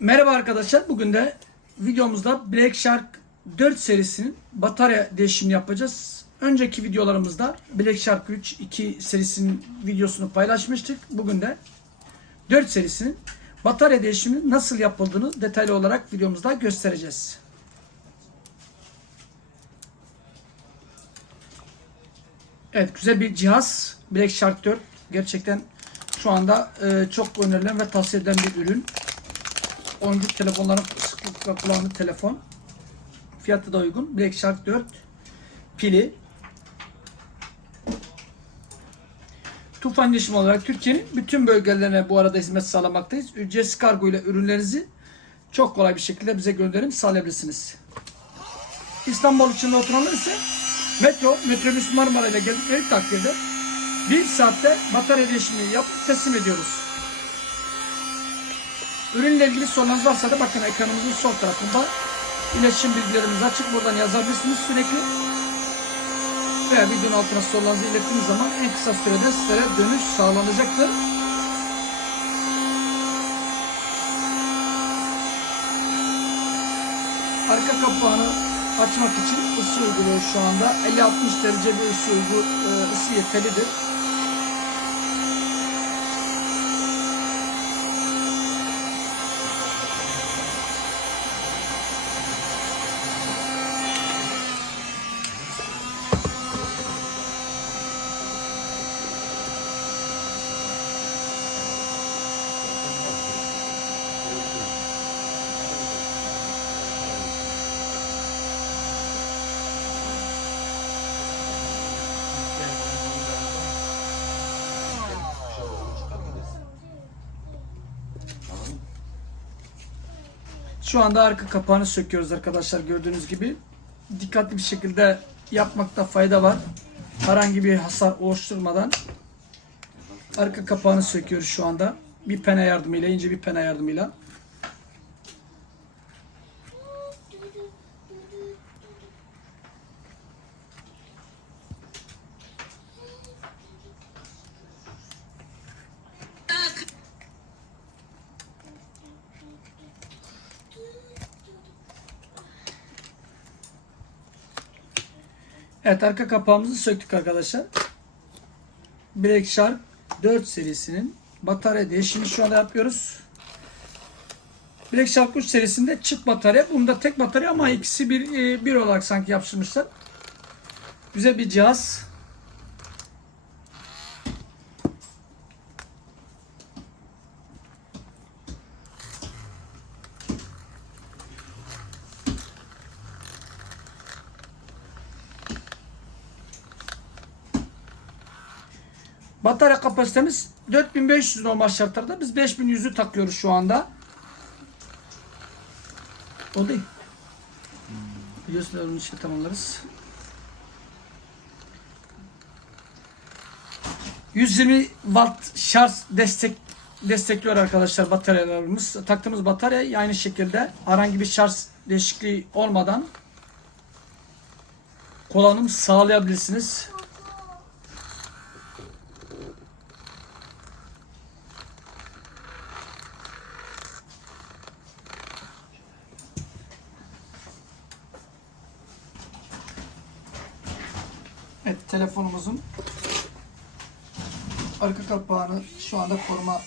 Merhaba arkadaşlar. Bugün de videomuzda Black Shark 4 serisinin batarya değişimini yapacağız. Önceki videolarımızda Black Shark 3 2 serisinin videosunu paylaşmıştık. Bugün de 4 serisinin batarya değişiminin nasıl yapıldığını detaylı olarak videomuzda göstereceğiz. Evet güzel bir cihaz. Black Shark 4 gerçekten şu anda e, çok önerilen ve tavsiye edilen bir ürün. Oyuncu telefonların sıklıkla kullandığı telefon. Fiyatı da uygun. Black Shark 4 pili. Tufan Yeşim olarak Türkiye'nin bütün bölgelerine bu arada hizmet sağlamaktayız. Ücretsiz kargo ile ürünlerinizi çok kolay bir şekilde bize gönderim sağlayabilirsiniz. İstanbul içinde oturanlar ise metro, metrobüs Marmara ile geldikleri takdirde bir saatte batarya değişimini yapıp teslim ediyoruz. Ürünle ilgili sorularınız varsa da bakın ekranımızın sol tarafında iletişim bilgilerimiz açık. Buradan yazabilirsiniz sürekli. Veya videonun altına sorularınızı ilettiğiniz zaman en kısa sürede sizlere dönüş sağlanacaktır. Arka kapağını açmak için ısı uyguluyor şu anda. 50-60 derece bir ısı, uygu, e, ısı yeterlidir. Şu anda arka kapağını söküyoruz arkadaşlar gördüğünüz gibi. Dikkatli bir şekilde yapmakta fayda var. Herhangi bir hasar oluşturmadan arka kapağını söküyoruz şu anda. Bir pene yardımıyla, ince bir pene yardımıyla. Evet arka kapağımızı söktük arkadaşlar. Black Shark 4 serisinin batarya değişimi şu anda yapıyoruz. Black Shark 3 serisinde çift batarya. Bunda tek batarya ama ikisi bir, e, bir olarak sanki yapıştırmışlar. Güzel bir cihaz. Batarya kapasitemiz 4500 normal şartlarda. Biz 5100'ü takıyoruz şu anda. O değil. Biliyorsun onun için tamamlarız. 120 watt şarj destek destekliyor arkadaşlar bataryalarımız. Taktığımız batarya aynı şekilde herhangi bir şarj değişikliği olmadan kullanım sağlayabilirsiniz. Evet telefonumuzun arka kapağını şu anda koruma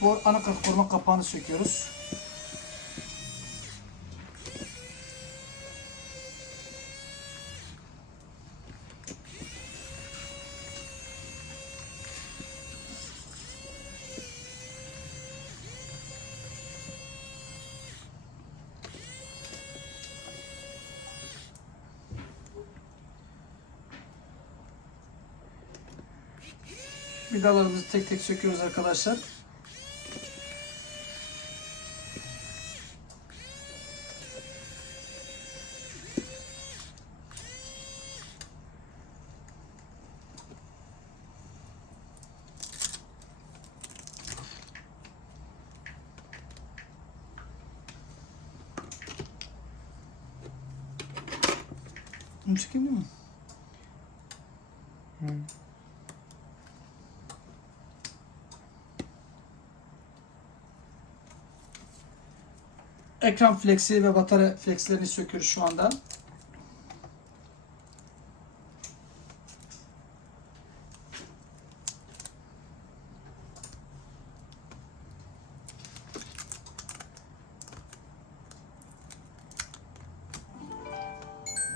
bu anakart koruma kapağını söküyoruz. Vidalarımızı tek tek söküyoruz arkadaşlar. Bunu çekeyim mi? Ekran flexi ve batarya flexlerini söküyoruz şu anda.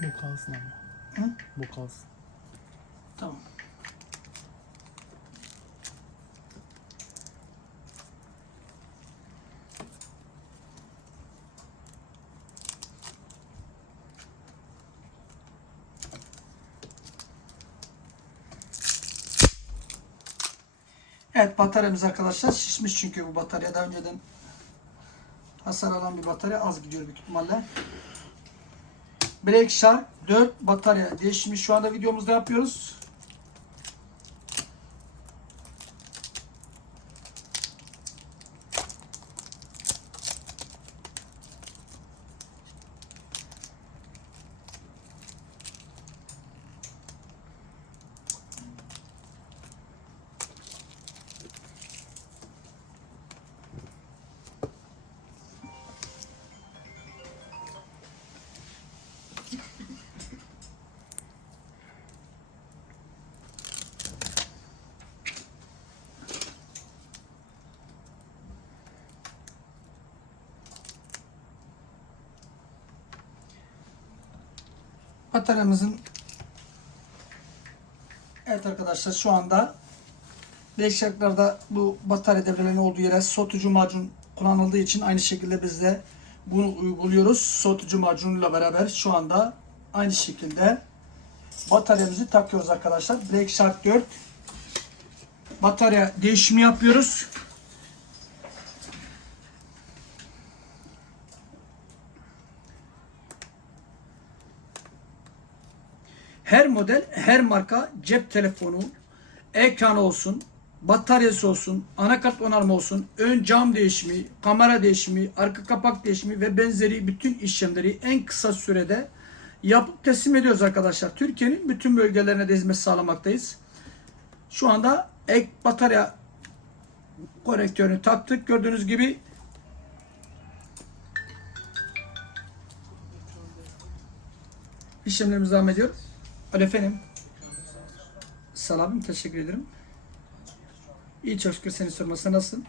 Bu kalsın ama. Hı? Bu kalsın. Tamam. Evet bataryamız arkadaşlar şişmiş çünkü bu batarya daha önceden hasar alan bir batarya az gidiyor büyük ihtimalle. Break Shark 4 batarya değişimi şu anda videomuzda yapıyoruz. Bataryamızın Evet arkadaşlar şu anda Değişikliklerde bu batarya devrelerinin olduğu yere soğutucu macun kullanıldığı için aynı şekilde biz de bunu uyguluyoruz. Soğutucu macunuyla beraber şu anda aynı şekilde bataryamızı takıyoruz arkadaşlar. Black Shark 4 batarya değişimi yapıyoruz. Her model, her marka cep telefonu, ekran olsun, bataryası olsun, anakart onarma olsun, ön cam değişimi, kamera değişimi, arka kapak değişimi ve benzeri bütün işlemleri en kısa sürede yapıp teslim ediyoruz arkadaşlar. Türkiye'nin bütün bölgelerine de hizmet sağlamaktayız. Şu anda ek batarya konektörünü taktık. Gördüğünüz gibi işlemlerimiz devam ediyor. Alo efendim. Salam teşekkür ederim. İyi çok şükür seni sorması nasılsın?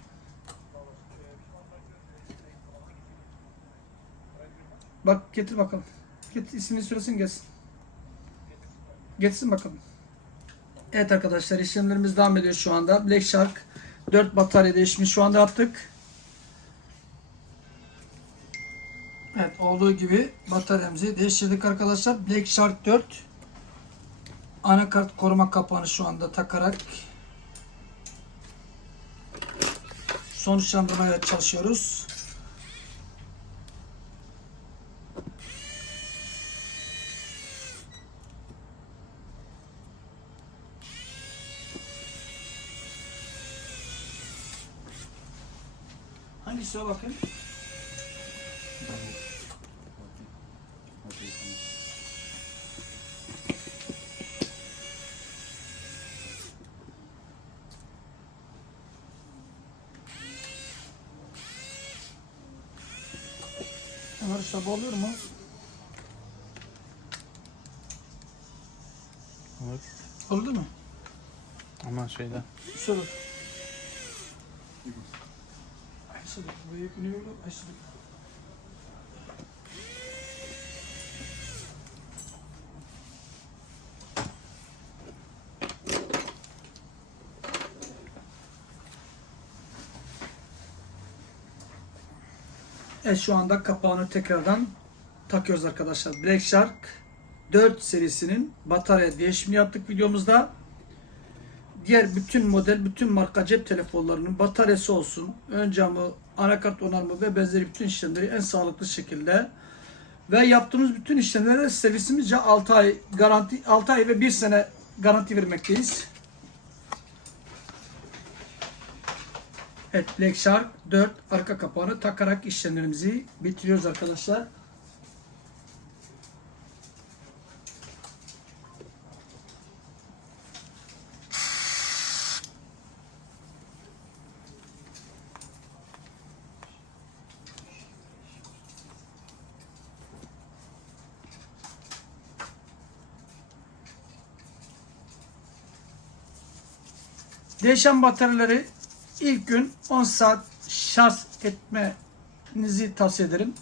Bak getir bakalım. Git ismini söylesin gelsin. Geçsin bakalım. Evet arkadaşlar işlemlerimiz devam ediyor şu anda. Black Shark 4 batarya değişimi şu anda yaptık. Evet olduğu gibi bataryamızı değiştirdik arkadaşlar. Black Shark 4 anakart koruma kapağını şu anda takarak sonuçlandırmaya çalışıyoruz. Hangisi bakın? Ömer sabah oluyor mu? Olur. Oldu mu? Ama şeyde. Sorun. Açıldı. Bu yakını yolu açıldı. Evet şu anda kapağını tekrardan takıyoruz arkadaşlar. Black Shark 4 serisinin batarya değişimini yaptık videomuzda. Diğer bütün model, bütün marka cep telefonlarının bataryası olsun, ön camı, anakart onarma ve benzeri bütün işlemleri en sağlıklı şekilde ve yaptığımız bütün işlemlere servisimizce 6 ay garanti 6 ay ve 1 sene garanti vermekteyiz. Evet Black Shark 4 arka kapağını takarak işlemlerimizi bitiriyoruz arkadaşlar. Değişen bataryaları ilk gün 10 saat şarj etmenizi tavsiye ederim.